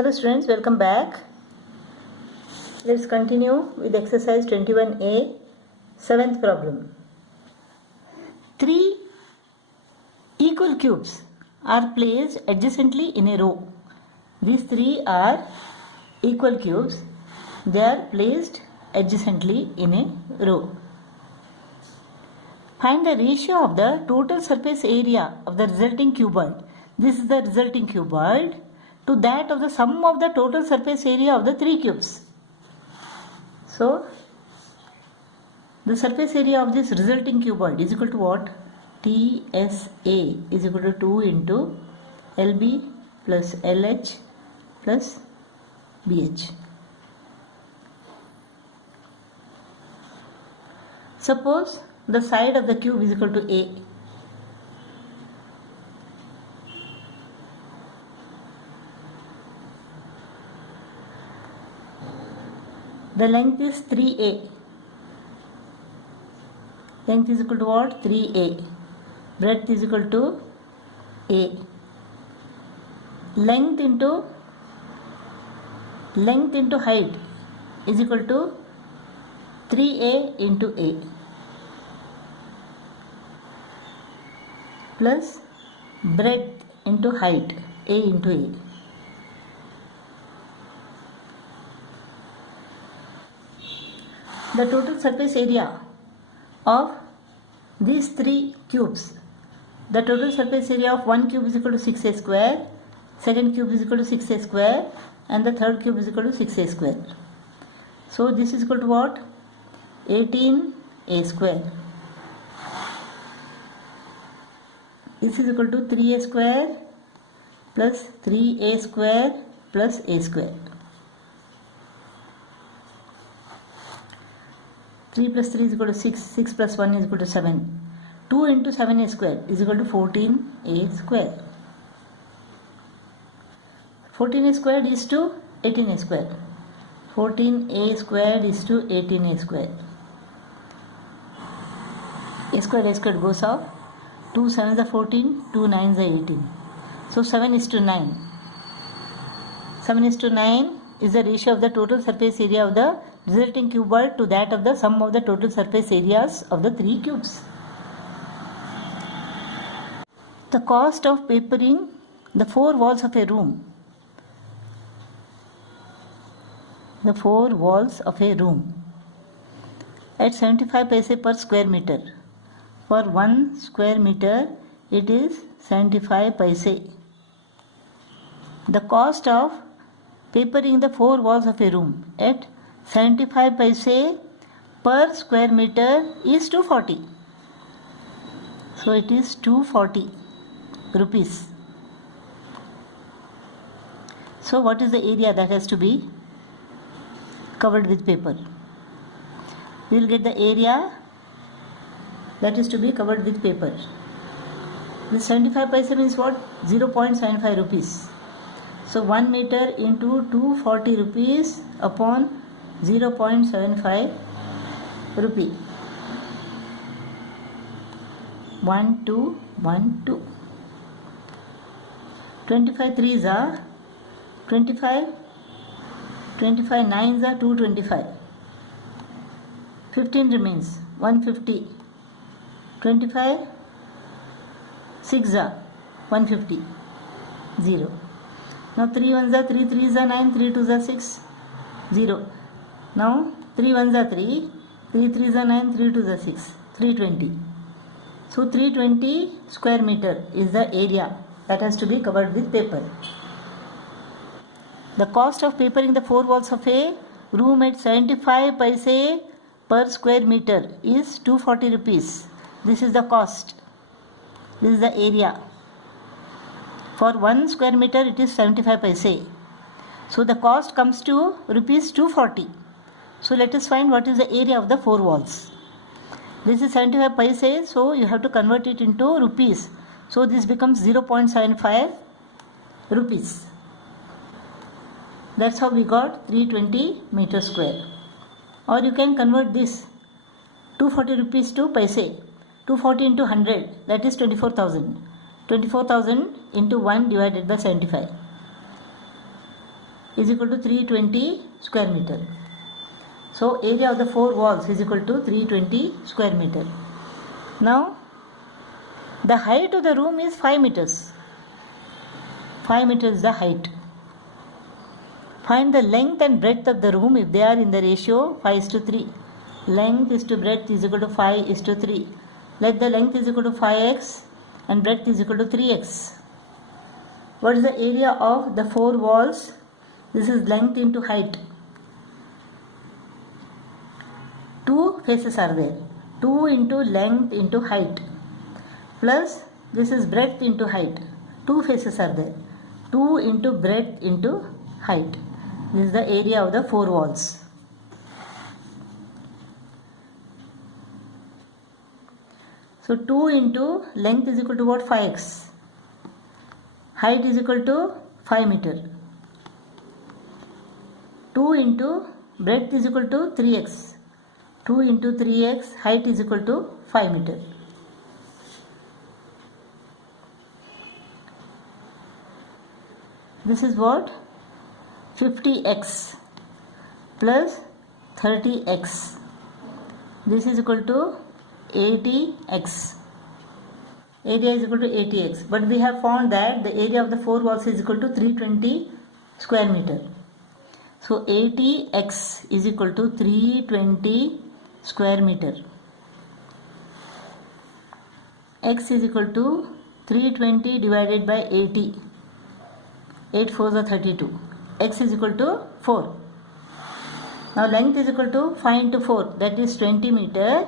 Hello students, welcome back. Let's continue with exercise 21A, 7th problem. 3 equal cubes are placed adjacently in a row. These 3 are equal cubes. They are placed adjacently in a row. Find the ratio of the total surface area of the resulting cuboid. This is the resulting cuboid to that of the sum of the total surface area of the 3 cubes. So, the surface area of this resulting cuboid is equal to what? TSA is equal to 2 into LB plus LH plus BH. Suppose the side of the cube is equal to A. The length is 3A. Length is equal to what? 3A. Breadth is equal to A. Length into height is equal to 3A into A plus breadth into height A into A. The total surface area of these 3 cubes. The total surface area of one cube is equal to 6A square, second cube is equal to 6A square, and the third cube is equal to 6A square. So this is equal to what? 18A square. This is equal to 3A square plus 3A square plus A square. 3 plus 3 is equal to 6, 6 plus 1 is equal to 7. 2 into 7A square is equal to 14A square. 14A squared is to 18A square. 14A squared is to 18A square. A squared goes off. 2 7s are 14, 2 9s are 18. So 7 is to 9. 7 is to 9 is the ratio of the total surface area of the resulting cuboid to that of the sum of the total surface areas of the 3 cubes. The cost of papering the 4 walls of a room. The 4 walls of a room at 75 paise per square meter. For 1 square meter it is 75 paise. The cost of papering the 4 walls of a room at 75 paise per square meter is 240. So it is 240 rupees. So what is the area that has to be covered with paper? We will get the area that is to be covered with paper. This 75 paise means what? 0.75 rupees. So 1 meter into 240 rupees upon 0.75 rupee. 1 2 1 2. 25 3s are 25. 25 9s are 225. 15 remains 150. 25 6 are 150. 0. Now 3 1s are 3 3s are 9, 3 2s are 6. 0. Now 3 1s are 3, 3 3s are 9, 3 2s are 6. 320. So 320 square meter is the area that has to be covered with paper. The cost of papering the 4 walls of a room at 75 paise per square meter is 240 rupees. This is the cost. This is the area. For 1 square meter it is 75 paise. So the cost comes to rupees 240. So let us find what is the area of the 4 walls. This is 75 paise, so you have to convert it into rupees. So this becomes 0.75 rupees. That's how we got 320 meter square. Or you can convert this 240 rupees to paise. 240 into 100, that is 24,000. 24,000 into 1 divided by 75. is equal to 320 square meter. So area of the 4 walls is equal to 320 square meter. Now the height of the room is 5 meters. 5 meters is the height. Find the length and breadth of the room if they are in the ratio 5:3. Length is to breadth is equal to 5:3. Let the length is equal to 5x and breadth is equal to 3x. What is the area of the 4 walls? This is length into height. 2 faces are there. 2 into length into height. Plus this is breadth into height. 2 faces are there. 2 into breadth into height. This is the area of the 4 walls. So 2 into length is equal to what? 5x. Height is equal to 5 meter. 2 into breadth is equal to 3x. 2 into 3x, height is equal to 5 meter. This is what? 50x plus 30x. This is equal to 80x. Area is equal to 80x. But we have found that the area of the 4 walls is equal to 320 square meter. So 80x is equal to 320 square meter. X is equal to 320 divided by 80. 8 4s are 32. X is equal to 4. Now length is equal to 5 into 4, that is 20 meter,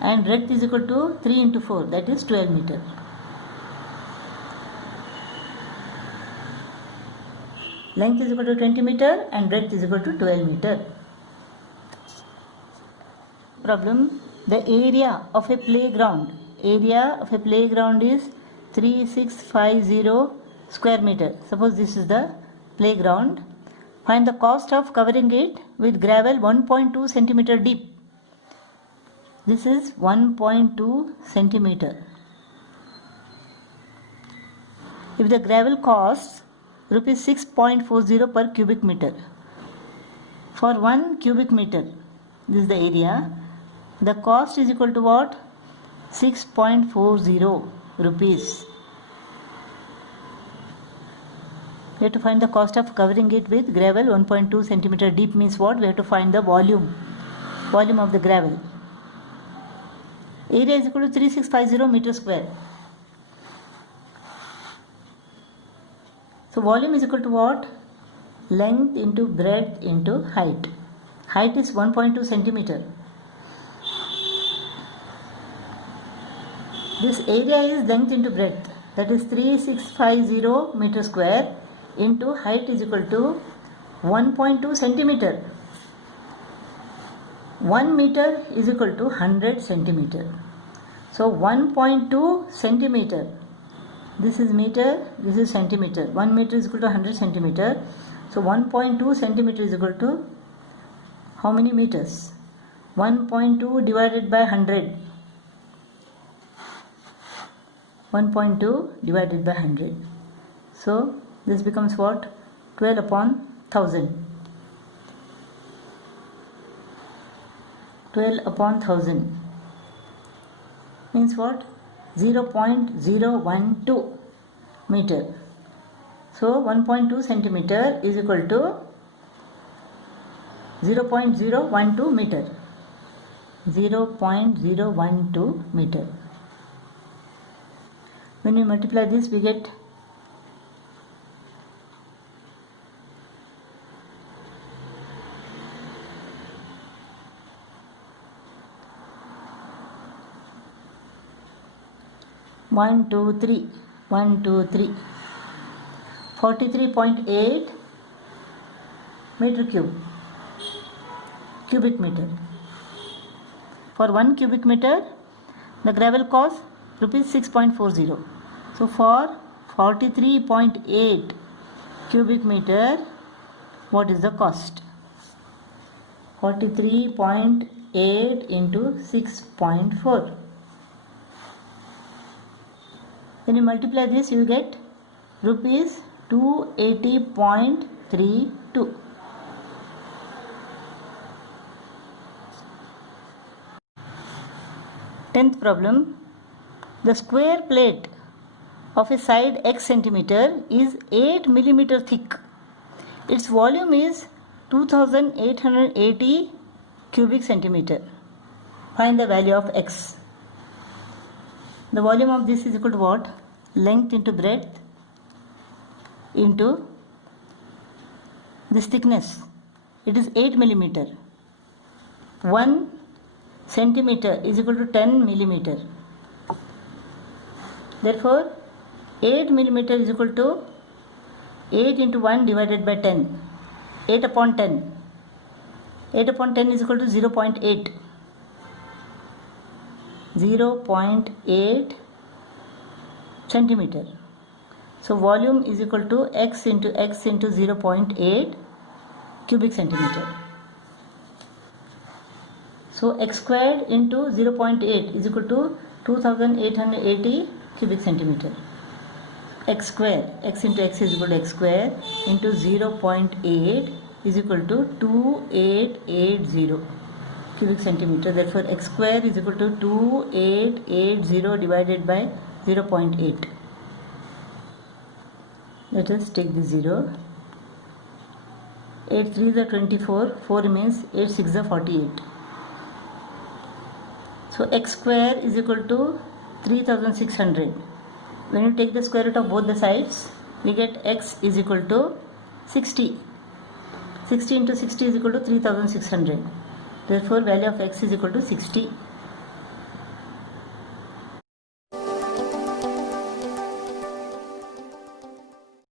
and breadth is equal to 3 into 4, that is 12 meter. Length is equal to 20 meter and breadth is equal to 12 meter. Problem: the area of a playground. Area of a playground is 3650 square meter. Suppose this is the playground. Find the cost of covering it with gravel 1.2 centimeter deep. This is 1.2 centimeter. If the gravel costs rupees 6.40 per cubic meter, for 1 cubic meter, this is the area, the cost is equal to what? 6.40 rupees. We have to find the cost of covering it with gravel 1.2 centimeter deep means what? We have to find the volume of the gravel. Area is equal to 3650 meter square. So volume is equal to what? Length into breadth into height. Height is 1.2 centimeter. This area is length into breadth, that is 3650 meter square into height is equal to 1.2 centimeter. 1 meter is equal to 100 centimeter. So 1.2 centimeter. This is meter, this is centimeter. 1 meter is equal to 100 centimeter. So 1.2 centimeter is equal to how many meters? 1.2 divided by 100. 1.2 divided by 100. So this becomes what? 12 upon 1000. 12 upon 1000 means what? 0.012 meter. So 1.2 centimeter is equal to 0.012 meter. 0.012 meter. When we multiply this, we get 43.8 meter cubic meter. For 1 cubic meter, the gravel costs rupees 6.40. So for 43.8 cubic meter, what is the cost? 43.8 into 6.4. When you multiply this, you get rupees 280.6 3, 2. Tenth problem. The square plate of a side x centimeter is 8 millimeter thick. Its volume is 2880 cubic centimeter. Find the value of x. The volume of this is equal to what? Length into breadth into this thickness. It is 8 millimeter. 1 centimeter is equal to 10 millimeter. Therefore, 8 millimeter is equal to 8 into 1 divided by 10. 8 upon 10. 8 upon 10 is equal to 0.8. 0.8 centimeter. So volume is equal to x into 0.8 cubic centimeter. So x squared into 0.8 is equal to 2880 cubic centimeter. X square, x into x is equal to x square into 0.8 is equal to 2880 cubic centimeter. Therefore x square is equal to 2880 divided by 0.8. Let us take the 0. 8 3 is 24, 4 remains, 8 6 is 48. So x square is equal to 3600. When you take the square root of both the sides, we get x is equal to 60. 60 into 60 is equal to 3600. Therefore, value of x is equal to 60.